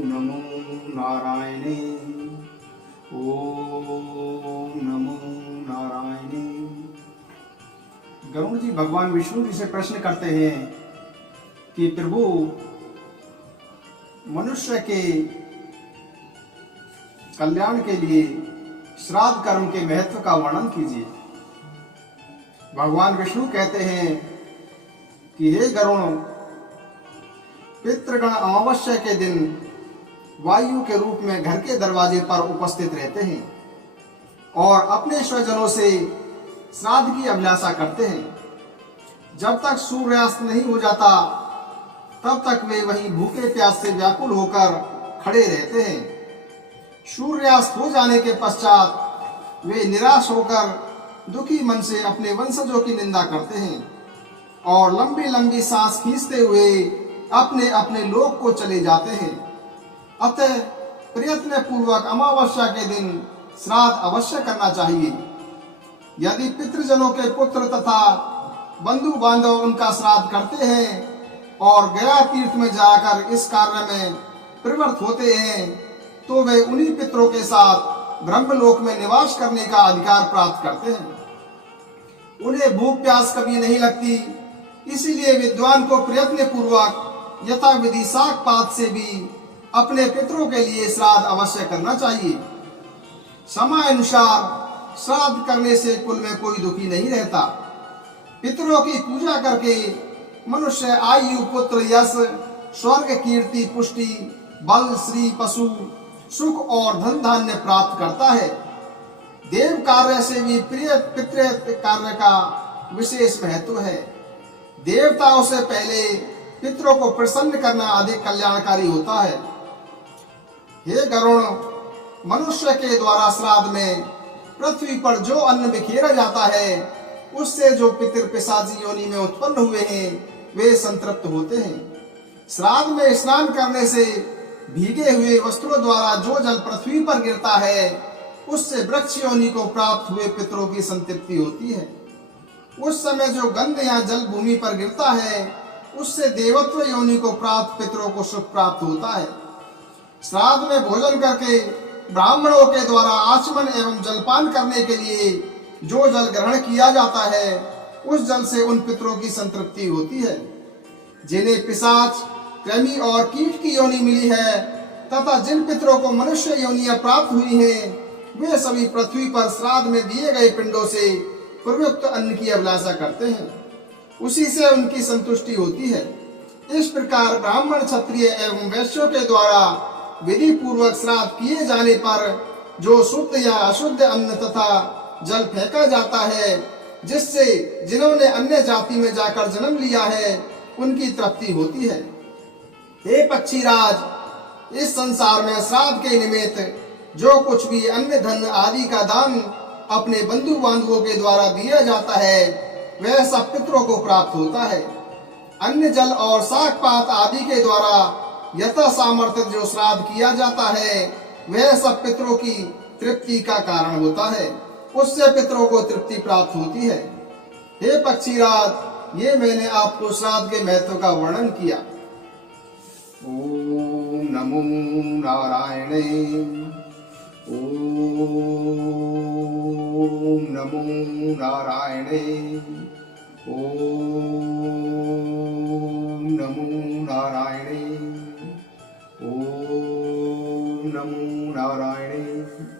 नमो नारायणे। ओम नमो नारायणे। गरुड़ जी भगवान विष्णु जी से प्रश्न करते हैं कि प्रभु, मनुष्य के कल्याण के लिए श्राद्ध कर्म के महत्व का वर्णन कीजिए। भगवान विष्णु कहते हैं कि हे गरुण, पितृगण अमावस्या के दिन वायु के रूप में घर के दरवाजे पर उपस्थित रहते हैं और अपने स्वजनों से श्राद्ध की अभिलाषा करते हैं। जब तक सूर्यास्त नहीं हो जाता तब तक वे वहीं भूखे प्यास से व्याकुल होकर खड़े रहते हैं। सूर्यास्त हो जाने के पश्चात वे निराश होकर दुखी मन से अपने वंशजों की निंदा करते हैं और लंबी लंबी सांस खींचते हुए अपने अपने लोक को चले जाते हैं। अतः प्रयत्न पूर्वक अमावस्या के दिन श्राद्ध अवश्य करना चाहिए। यदि पितृजनों के पुत्र तथा बंधु बांधव उनका श्राद्ध करते हैं और गया तीर्थ में जाकर इस कार्य में प्रवृत्त होते हैं तो वे उन्हीं पितरों के साथ ब्रह्मलोक में निवास करने का अधिकार प्राप्त करते हैं। उन्हें भूख प्यास कभी नहीं लगती, इसीलिए विद्वान को प्रयत्न पूर्वक यथाविधि शाक पात से भी अपने पितरों के लिए श्राद्ध अवश्य करना चाहिए। समय अनुसार श्राद्ध करने से कुल में कोई दुखी नहीं रहता। पितरों की पूजा करके मनुष्य आयु, पुत्र, यश, स्वर्ग, कीर्ति, पुष्टि, बल, श्री, पशु, सुख और धन धान्य प्राप्त करता है। देव कार्य से भी प्रिय पितृ कार्य का विशेष महत्व है। देवताओं से पहले पितरों को प्रसन्न करना अधिक कल्याणकारी होता है। हे गरुण, मनुष्य के द्वारा श्राद्ध में पृथ्वी पर जो अन्न बिखेरा जाता है उससे जो पितर पिशाची योनि में उत्पन्न हुए हैं वे संतृप्त होते हैं। श्राद्ध में स्नान करने से भीगे हुए वस्त्रों द्वारा जो जल पृथ्वी पर गिरता है उससे वृक्ष योनि को प्राप्त हुए पितरों की संतृप्ति होती है। उस समय जो गंध या जल भूमि पर गिरता है उससे देवत्व योनि को प्राप्त पितरों को सुख प्राप्त होता है। श्राद्ध में भोजन करके ब्राह्मणों के द्वारा आचमन एवं जलपान करने के लिए जो जल ग्रहण किया जाता है उस जल से उन पितरों की संतृप्ति होती है। जिन्हें पिशाच, कृमि और कीट की योनि मिली है तथा जिन पितरों को मनुष्य योनियां प्राप्त हुई हैं वे सभी पृथ्वी पर श्राद्ध में दिए गए पिंडों से प्रयुक्त अन्न की अभिलाषा करते हैं, उसी से उनकी संतुष्टि होती है। इस प्रकार ब्राह्मण, क्षत्रिय एवं वैश्यों के द्वारा विधि पूर्वक श्राद्ध किए जाने पर जो शुद्ध या अशुद्ध अन्न तथा जल फेंका जाता है, जिससे जिन्होंने अन्य जाति में जाकर जन्म लिया है उनकी तृप्ति होती है। हे पक्षीराज, इस संसार में श्राद्ध के निमित्त जो कुछ भी अन्न, धन आदि का दान अपने बंधु बांधवों के द्वारा दिया जाता है वह सब पितरों को प्राप्त होता है। अन्न, जल और शाक पात आदि के द्वारा यथा सामर्थ्य जो श्राद्ध किया जाता है वह सब पितरों की तृप्ति का कारण होता है, उससे पितरों को तृप्ति प्राप्त होती है। हे पक्षीराज, ये मैंने आपको श्राद्ध के महत्व का वर्णन किया। ओम नमो नारायणे। ओम नमो नारायणे। ओम नमो नारायणे। ओम नमो नारायणे।